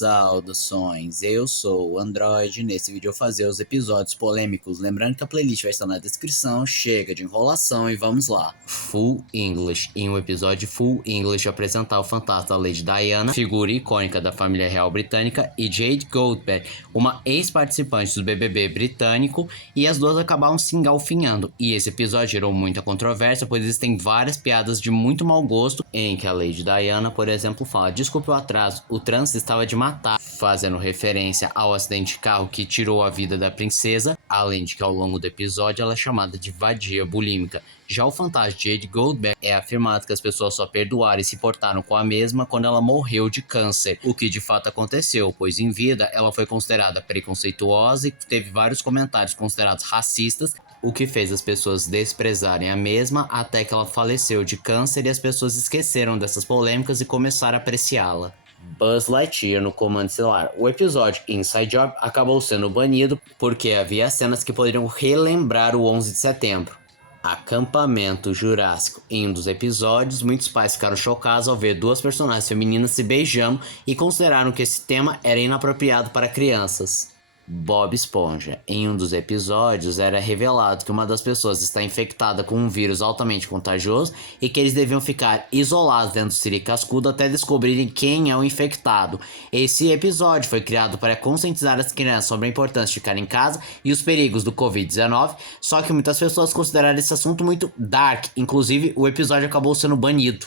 Saudações, eu sou o Android. Nesse vídeo eu vou fazer os episódios polêmicos. Lembrando que a playlist vai estar na descrição. Chega de enrolação e vamos lá. Full English. Em um episódio Full English apresentar o fantasma da Lady Diana, figura icônica da família real britânica, e Jade Goldberg, uma ex-participante do BBB britânico, e as duas acabaram se engalfinhando. E esse episódio gerou muita controvérsia, pois existem várias piadas de muito mau gosto, em que a Lady Diana, por exemplo, fala: desculpe o atraso, o trânsito estava de matar, fazendo referência ao acidente de carro que tirou a vida da princesa, além de que ao longo do episódio ela é chamada de vadia bulímica. Já o fantasma de Jade Goldberg é afirmado que as pessoas só perdoaram e se portaram com a mesma quando ela morreu de câncer, o que de fato aconteceu, pois em vida ela foi considerada preconceituosa e teve vários comentários considerados racistas, o que fez as pessoas desprezarem a mesma até que ela faleceu de câncer e as pessoas esqueceram dessas polêmicas e começaram a apreciá-la. Buzz Lightyear no comando estelar. O episódio Inside Job acabou sendo banido porque havia cenas que poderiam relembrar o 11 de setembro. Acampamento Jurássico. Em um dos episódios, muitos pais ficaram chocados ao ver duas personagens femininas se beijando e consideraram que esse tema era inapropriado para crianças. Bob Esponja. Em um dos episódios, era revelado que uma das pessoas está infectada com um vírus altamente contagioso e que eles deviam ficar isolados dentro do Siri Cascudo até descobrirem quem é o infectado. Esse episódio foi criado para conscientizar as crianças sobre a importância de ficar em casa e os perigos do Covid-19, só que muitas pessoas consideraram esse assunto muito dark, inclusive o episódio acabou sendo banido.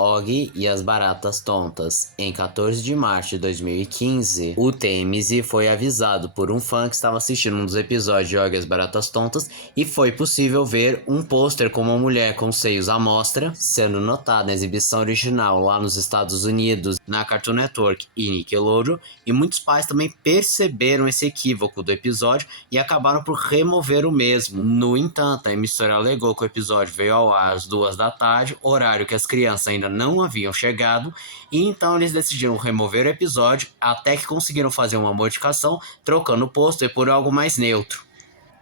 Og e as Baratas Tontas. Em 14 de março de 2015, o TMZ foi avisado por um fã que estava assistindo um dos episódios de Og e as Baratas Tontas e foi possível ver um pôster com uma mulher com seios à mostra, sendo notada na exibição original lá nos Estados Unidos, na Cartoon Network e Nickelodeon, e muitos pais também perceberam esse equívoco do episódio e acabaram por remover o mesmo. No entanto, a emissora alegou que o episódio veio ao ar às 2 da tarde, horário que as crianças ainda não haviam chegado, e então eles decidiram remover o episódio até que conseguiram fazer uma modificação, trocando o pôster por algo mais neutro.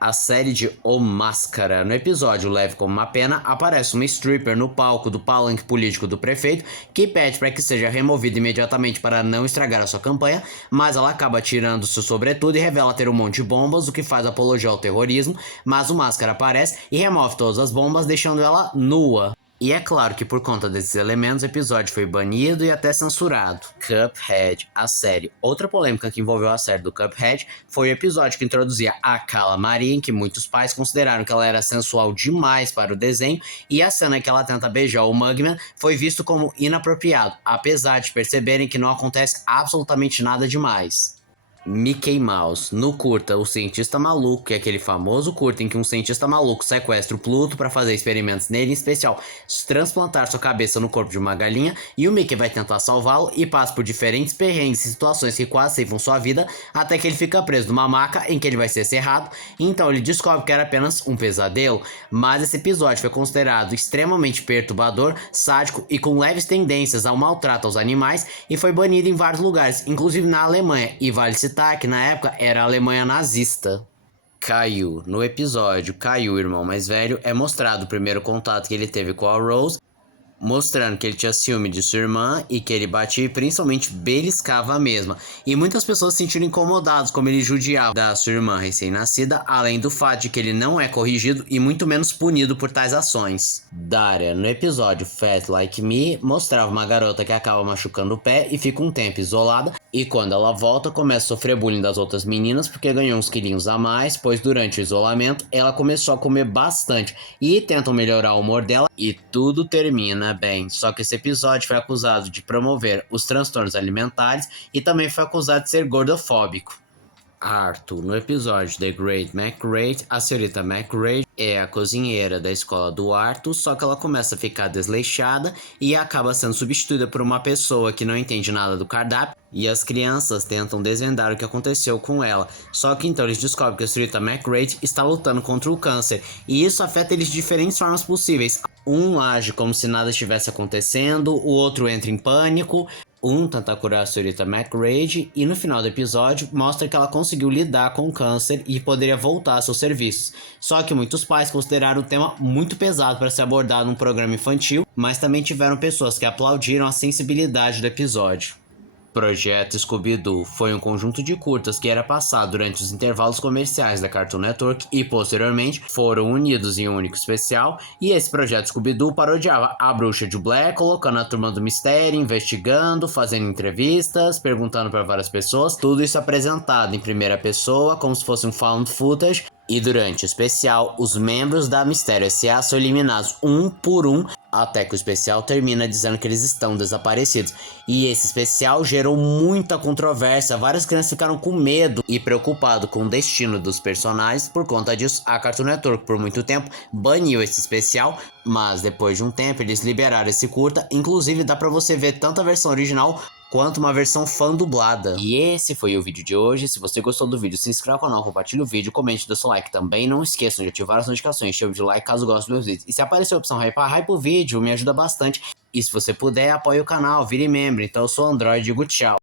A série de O Máscara. No episódio Leve Como Uma Pena, aparece uma stripper no palco do palanque político do prefeito, que pede para que seja removida imediatamente para não estragar a sua campanha, mas ela acaba tirando seu sobretudo e revela ter um monte de bombas, o que faz apologia ao terrorismo, mas o Máscara aparece e remove todas as bombas, deixando ela nua. E é claro que por conta desses elementos o episódio foi banido e até censurado. Cuphead, a série. Outra polêmica que envolveu a série do Cuphead foi o episódio que introduzia a Kala Maria, em que muitos pais consideraram que ela era sensual demais para o desenho, e a cena que ela tenta beijar o Mugman foi visto como inapropriado, apesar de perceberem que não acontece absolutamente nada demais. Mickey Mouse. No curta O Cientista Maluco, que é aquele famoso curta em que um cientista maluco sequestra o Pluto para fazer experimentos nele, em especial transplantar sua cabeça no corpo de uma galinha, e o Mickey vai tentar salvá-lo e passa por diferentes perrengues e situações que quase ceifam sua vida, até que ele fica preso numa maca em que ele vai ser cerrado, e então ele descobre que era apenas um pesadelo. Mas esse episódio foi considerado extremamente perturbador, sádico e com leves tendências ao maltrato aos animais, e foi banido em vários lugares, inclusive na Alemanha, e vale citar que na época era a Alemanha nazista. Caillou. No episódio Caillou, irmão mais velho, é mostrado o primeiro contato que ele teve com a Rose, mostrando que ele tinha ciúme de sua irmã e que ele batia e principalmente beliscava a mesma. E muitas pessoas se sentiram incomodadas como ele judiava da sua irmã recém-nascida, além do fato de que ele não é corrigido e muito menos punido por tais ações. Daria. No episódio Fat Like Me, mostrava uma garota que acaba machucando o pé e fica um tempo isolada, e quando ela volta começa a sofrer bullying das outras meninas porque ganhou uns quilinhos a mais, pois durante o isolamento ela começou a comer bastante e tentam melhorar o humor dela e tudo termina bem. Só que esse episódio foi acusado de promover os transtornos alimentares e também foi acusado de ser gordofóbico. Arthur. No episódio The Great McGrade, a senhorita McGrade é a cozinheira da escola do Arthur, só que ela começa a ficar desleixada e acaba sendo substituída por uma pessoa que não entende nada do cardápio, e as crianças tentam desvendar o que aconteceu com ela. Só que então eles descobrem que a senhorita McGrade está lutando contra o câncer, e isso afeta eles de diferentes formas possíveis. Um age como se nada estivesse acontecendo, o outro entra em pânico, um tenta curar a senhorita McGrade, e no final do episódio mostra que ela conseguiu lidar com o câncer e poderia voltar a seus serviços. Só que muitos pais consideraram o tema muito pesado para ser abordado num programa infantil, mas também tiveram pessoas que aplaudiram a sensibilidade do episódio. Projeto Scooby-Doo foi um conjunto de curtas que era passado durante os intervalos comerciais da Cartoon Network e, posteriormente, foram unidos em um único especial, e esse Projeto Scooby-Doo parodiava a Bruxa de Blair, colocando a Turma do Mistério, investigando, fazendo entrevistas, perguntando para várias pessoas, tudo isso apresentado em primeira pessoa, como se fosse um found footage. E durante o especial, os membros da Mistério S.A. são eliminados um por um, até que o especial termina dizendo que eles estão desaparecidos. E esse especial gerou muita controvérsia, várias crianças ficaram com medo e preocupadas com o destino dos personagens. Por conta disso, a Cartoon Network por muito tempo baniu esse especial, mas depois de um tempo eles liberaram esse curta. Inclusive dá pra você ver tanto a versão original quanto uma versão fã dublada. E esse foi o vídeo de hoje. Se você gostou do vídeo, se inscreva no canal, compartilhe o vídeo, comente, dê seu like. Também não esqueçam de ativar as notificações, chave de like caso goste dos meus vídeos. E se aparecer a opção hype o vídeo, me ajuda bastante. E se você puder, apoie o canal, vire membro. Então eu sou o Android e digo tchau.